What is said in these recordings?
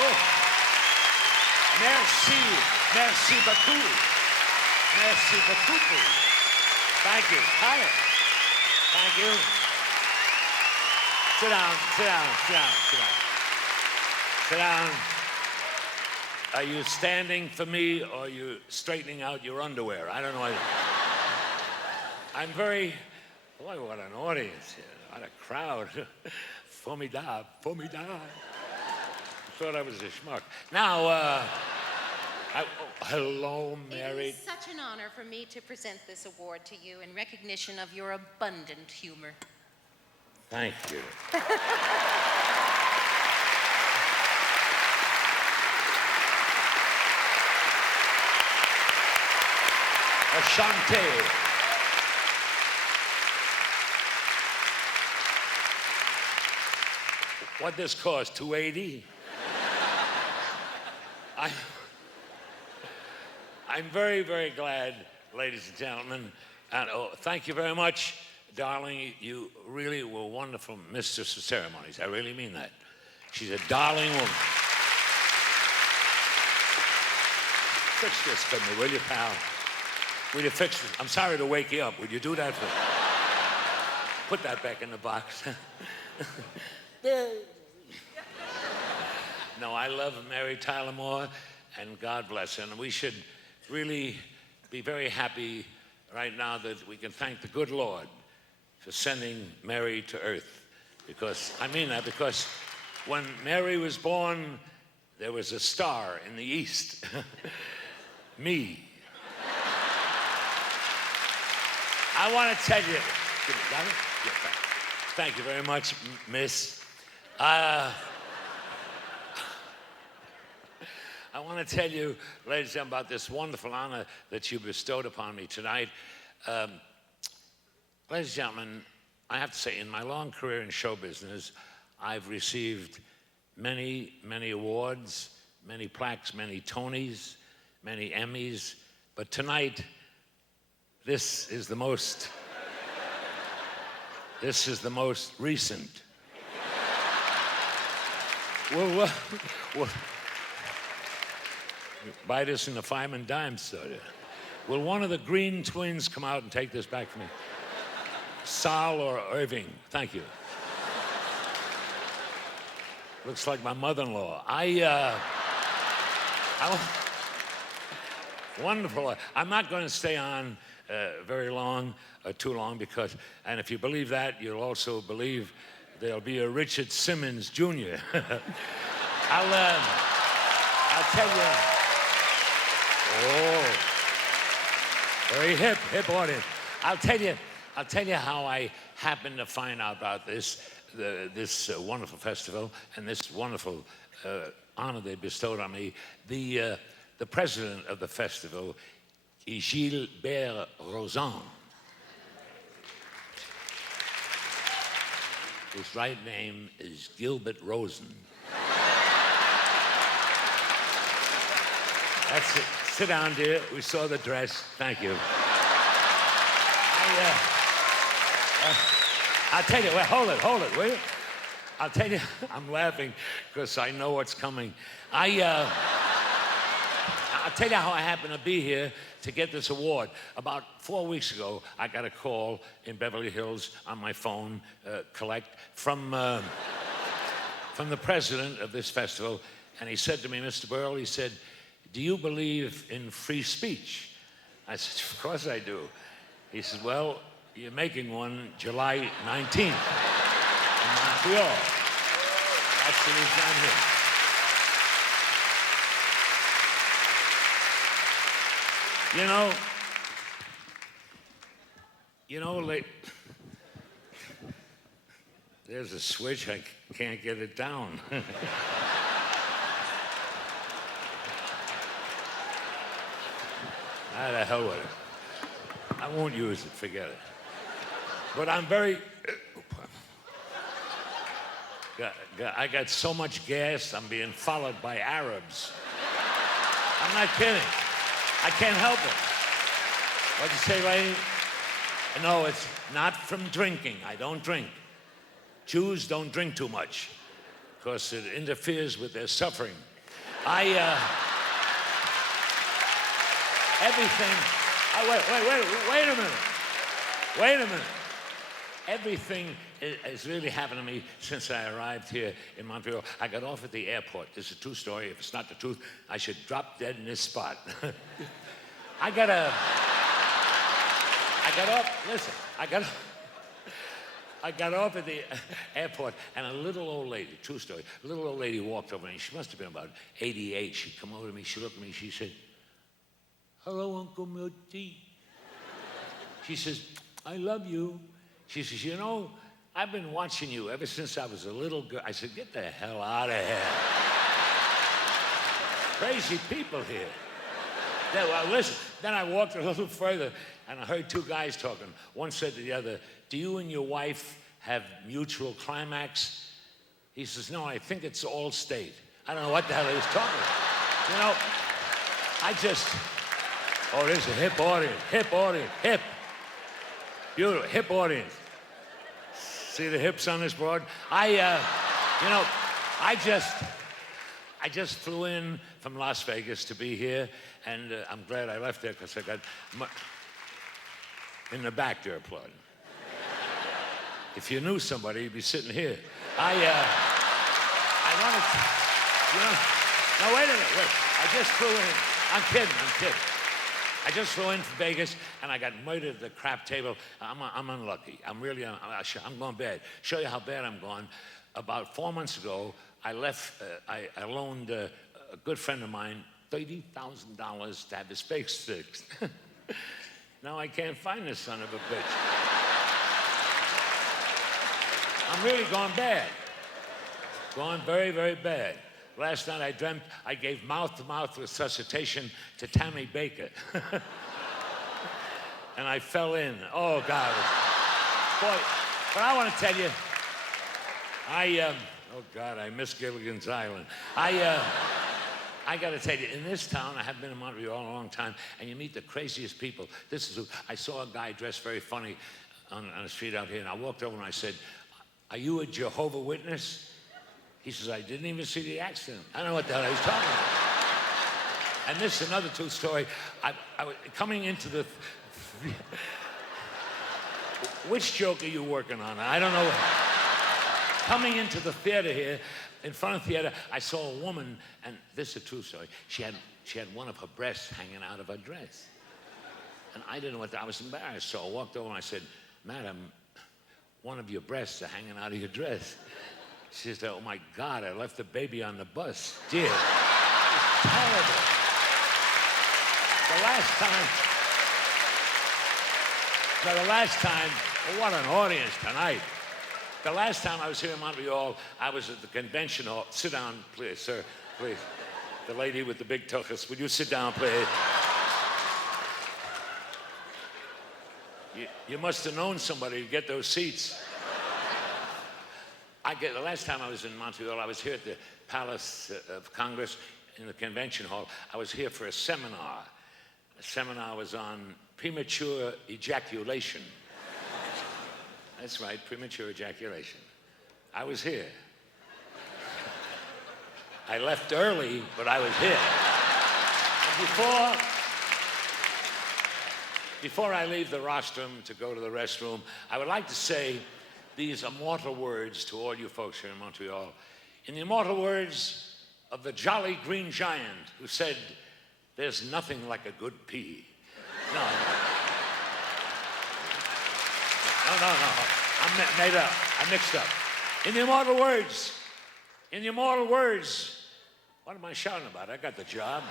Oh, merci. Merci beaucoup. Merci beaucoup. Thank you. Hi. Thank you. Sit down, sit down, sit down, sit down. Sit down. Are you standing for me or are you straightening out your underwear? I don't know. I'm very, boy, what an audience here. What a crowd. Formidable, formidable. Thought I was a schmuck. Now, hello, Mary. It is such an honor for me to present this award to you in recognition of your abundant humor. Thank you. Ashanti. What this cost? $280? I'm very, very glad, ladies and gentlemen, and thank you very much, darling. You really were wonderful mistress of ceremonies. I really mean that. She's a darling woman. Fix this for me, will you, pal? Will you fix it? I'm sorry to wake you up. Would you do that for me? Put that back in the box. No, I love Mary Tyler Moore, and God bless her. And we should really be very happy right now that we can thank the good Lord for sending Mary to earth. Because, I mean that, because when Mary was born, there was a star in the east. Me. I want to tell you, got it? Yeah, thank you very much, miss. I want to tell you, ladies and gentlemen, about this wonderful honor that you bestowed upon me tonight. Ladies and gentlemen, I have to say, in my long career in show business, I've received many, many awards, many plaques, many Tonys, many Emmys, but tonight, this is the most recent. Well, buy this in the five and dime store. Will one of the Green twins come out and take this back for me? Sal or Irving? Thank you. Looks like my mother-in-law. Wonderful. I'm not going to stay on very long, too long, because, and if you believe that, you'll also believe there'll be a Richard Simmons Jr. I'll tell you. Oh, very hip audience. I'll tell you how I happened to find out about this wonderful festival and this wonderful honor they bestowed on me. The president of the festival is Gilbert Rozon. His right name is Gilbert Rosen. That's it. Sit down, dear. We saw the dress. Thank you. I'll tell you. Well, hold it, will you? I'll tell you. I'm laughing because I know what's coming. I'll tell you how I happened to be here to get this award. About 4 weeks ago, I got a call in Beverly Hills on my phone, from the president of this festival, and he said to me, Mr. Berle, he said, "Do you believe in free speech?" I said, "Of course I do." He said, "Well, you're making one July 19th in Montreal." That's what he's done here. You know, there's a switch, I can't get it down. Ah, the hell with it. I won't use it, forget it. But I'm very... I got so much gas, I'm being followed by Arabs. I'm not kidding. I can't help it. What'd you say, lady? No, it's not from drinking. I don't drink. Jews don't drink too much. because it interferes with their suffering. Everything, wait a minute. Everything has really happened to me since I arrived here in Montreal. I got off at the airport. This is a true story. If it's not the truth, I should drop dead in this spot. I got off at the airport, and a little old lady, true story, a little old lady walked over me. She must have been about 88. She come over to me, she looked at me, she said, "Hello, Uncle Milty." She says, "I love you." She says, "You know, I've been watching you ever since I was a little girl." I said, "Get the hell out of here." Crazy people here. Well, listen, then I walked a little further, and I heard two guys talking. One said to the other, "Do you and your wife have mutual climax?" He says, "No, I think it's all state." I don't know what the hell he was talking about. You know, oh, there's a hip audience, hip. Beautiful, hip audience. See the hips on this broad? I just flew in from Las Vegas to be here, and I'm glad I left there because I got in the back there applauding. If you knew somebody, you'd be sitting here. I wanted to, no, wait a minute, wait. I just flew in. I'm kidding. I just flew in from Vegas, and I got murdered at the crap table. I'm unlucky. I'm going bad. Show you how bad I'm going. About 4 months ago, I left. I loaned a good friend of mine $30,000 to have his face fixed. Now I can't find this son of a bitch. I'm really going bad. Going very, very bad. Last night I dreamt I gave mouth-to-mouth resuscitation to Tammy Baker. And I fell in. Oh, God. Boy, but I want to tell you, oh, God, I miss Gilligan's Island. I got to tell you, in this town, I haven't been in Montreal a long time, and you meet the craziest people. I saw a guy dressed very funny on the street out here, and I walked over and I said, "Are you a Jehovah's Witness?" He says, "I didn't even see the accident." I don't know what the hell he was talking about. And this is another true story. I was coming into the... Which joke are you working on? I don't know. Coming into the theater here, in front of the theater, I saw a woman, and this is a true story. She had one of her breasts hanging out of her dress. And I didn't know what I was embarrassed, so I walked over and I said, "Madam, one of your breasts are hanging out of your dress." She said, "Oh my God, I left the baby on the bus." Dear, it's terrible. The last time, well, what an audience tonight. The last time I was here in Montreal, I was at the convention hall. Sit down, please, sir, please. The lady with the big tuchus, would you sit down, please? You must have known somebody to get those seats. The last time I was in Montreal, I was here at the Palace of Congress in the convention hall. I was here for a seminar. The seminar was on premature ejaculation. That's right, premature ejaculation. I was here. I left early, but I was here. And before I leave the rostrum to go to the restroom, I would like to say these immortal words to all you folks here in Montreal. In the immortal words of the jolly green giant who said, "There's nothing like a good pee." No. I'm made up. I mixed up. In the immortal words, what am I shouting about? I got the job.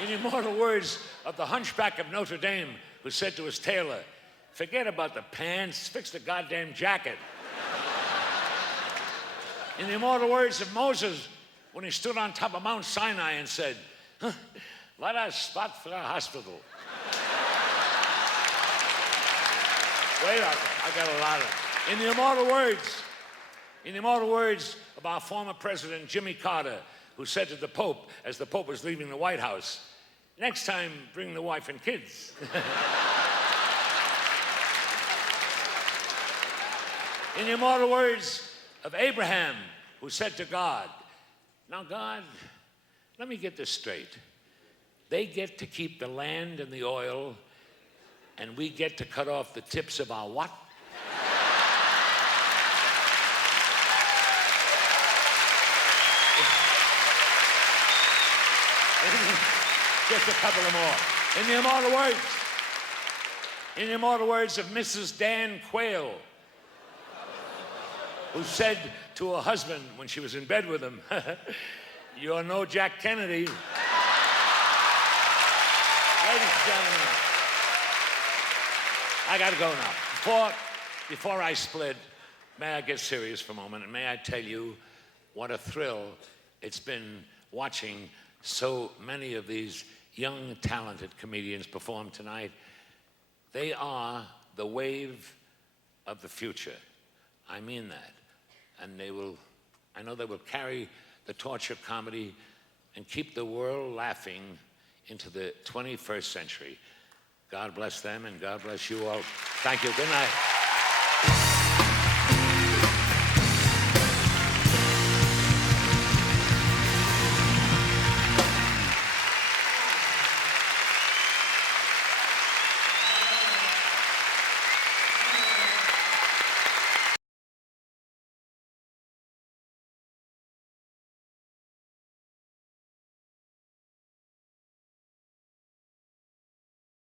In the immortal words of the hunchback of Notre Dame who said to his tailor, "Forget about the pants, fix the goddamn jacket." In the immortal words of Moses when he stood on top of Mount Sinai and said, "Let us start for the hospital." Wait, I got a lot of... In the immortal words of our former president, Jimmy Carter, who said to the Pope, as the Pope was leaving the White House, "Next time, bring the wife and kids." In the immortal words of Abraham, who said to God, now God, let me get this straight. They get to keep the land and the oil, and we get to cut off the tips of our what? Just a couple of more. In the immortal words of Mrs. Dan Quayle, who said to her husband when she was in bed with him, you're no Jack Kennedy. Ladies and gentlemen, I gotta go now. Before I split, may I get serious for a moment, and may I tell you what a thrill it's been watching so many of these young, talented comedians perform tonight. They are the wave of the future. I mean that. And I know they will carry the torch of comedy and keep the world laughing into the 21st century. God bless them and God bless you all. Thank you. Good night.